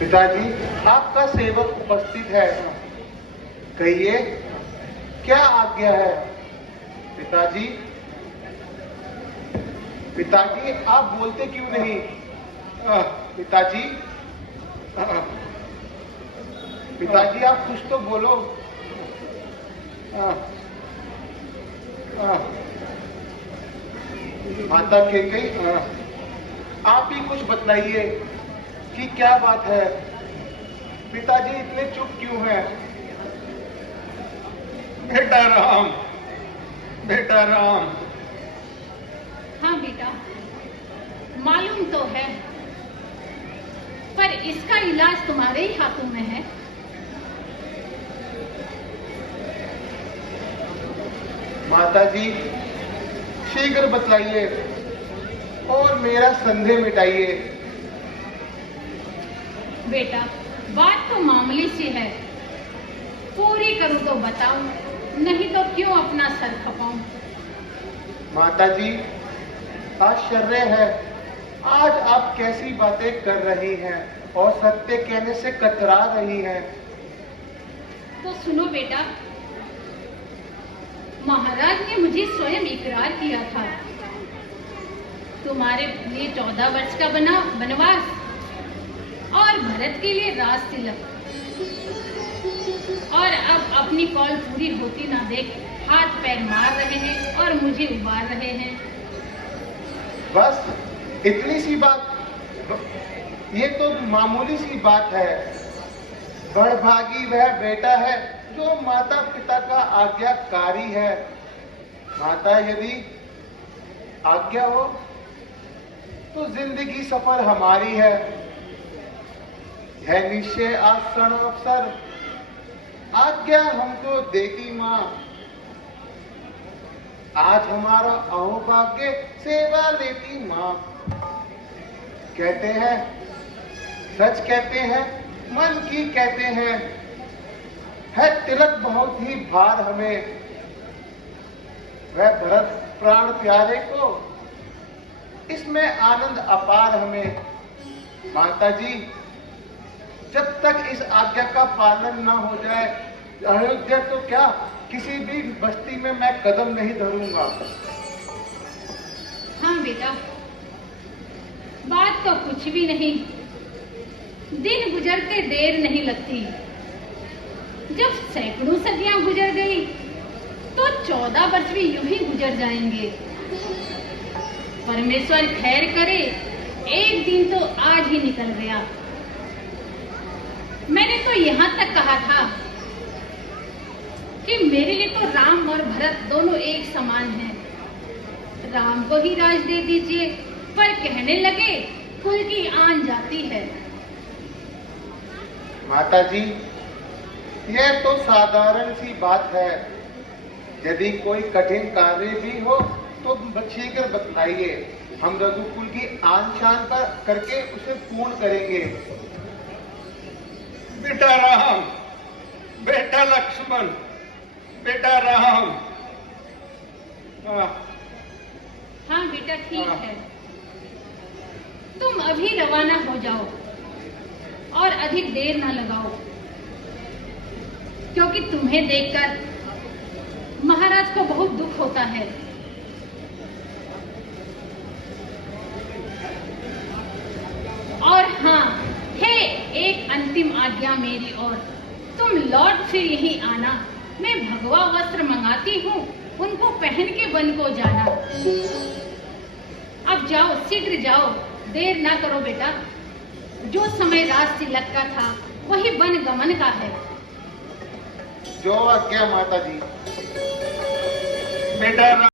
पिताजी, आपका सेवक उपस्थित है। कहिए, क्या आज्ञा है? पिताजी, पिताजी, आप बोलते क्यों नहीं? पिताजी, पिताजी, आप कुछ तो बोलो। माता कैकेयी, आप ही कुछ बतलाइए कि क्या बात है? पिताजी इतने चुप क्यों हैं? बेटा राम, बेटा राम। हाँ बेटा, मालूम तो है, पर इसका इलाज तुम्हारे ही हाथों में है। माताजी, शीघ्र बतलाइए और मेरा संदेह मिटाइए। बेटा, बात तो मामूली सी है, पूरी करूं तो बताऊं, नहीं तो क्यों अपना सर खपाऊं। माताजी, आश्चर्य है, आज आप कैसी बातें कर रही हैं और सत्य कहने से कतरा रही हैं। तो सुनो बेटा, महाराज ने मुझे स्वयं इकरार किया था, तुम्हारे लिए 14 वर्ष का वनवास और भरत के लिए राज तिलक, और अब अपनी कॉल पूरी होती ना देख हाथ पैर मार रहे हैं और मुझे उबार रहे हैं। बस इतनी सी बात? ये तो मामूली सी बात है। बड़भागी वह बेटा है जो माता पिता का आज्ञाकारी है। माता, यदि आज्ञा हो तो जिंदगी सफर हमारी है। यह निश्चय आसन अवसर आज्ञा हमको देगी माँ। आज हमारा अहोभाग्य सेवा लेती माँ। कहते हैं, सच कहते हैं, मन की कहते हैं, है तिलक बहुत ही भार हमें। वह भरत प्राण प्यारे को, इसमें आनंद अपार हमें। माता जी, जब तक इस आज्ञा का पालन न हो जाए, अयोध्या तो क्या, किसी भी बस्ती में मैं कदम नहीं धरूंगा। हाँ बेटा, बात तो कुछ भी नहीं, दिन गुजरते देर नहीं लगती। जब सैकड़ों सदियां गुजर गई तो 14 वर्ष भी यूं ही गुजर जाएंगे। परमेश्वर खैर करे, एक दिन तो आज ही निकल गया। मैंने तो यहाँ तक कहा था कि मेरे लिए तो राम और भरत दोनों एक समान हैं। राम को ही राज दे दीजिए, पर कहने लगे कुल की आन जाती है। माता जी, यह तो साधारण सी बात है। यदि कोई कठिन कार्य भी हो तो शीघ्र बतलाइए, हम रघुकुल की आन शान पर करके उसे पूर्ण करेंगे। बेटा राम, बेटा लक्ष्मण, बेटा राम। हाँ बेटा, ठीक है, तुम अभी रवाना हो जाओ और अधिक देर ना लगाओ, क्योंकि तुम्हें देखकर महाराज को बहुत दुख होता है। और हाँ, है एक अंतिम आज्ञा मेरी और, तुम लौट फिर यहीं आना। मैं भगवा वस्त्र मंगाती हूँ, उनको पहन के वन को जाना। अब जाओ, शीघ्र जाओ, देर ना करो बेटा। जो समय राज तिलक का था वही वन गमन का है। जो आज्ञा माता जी। बेटा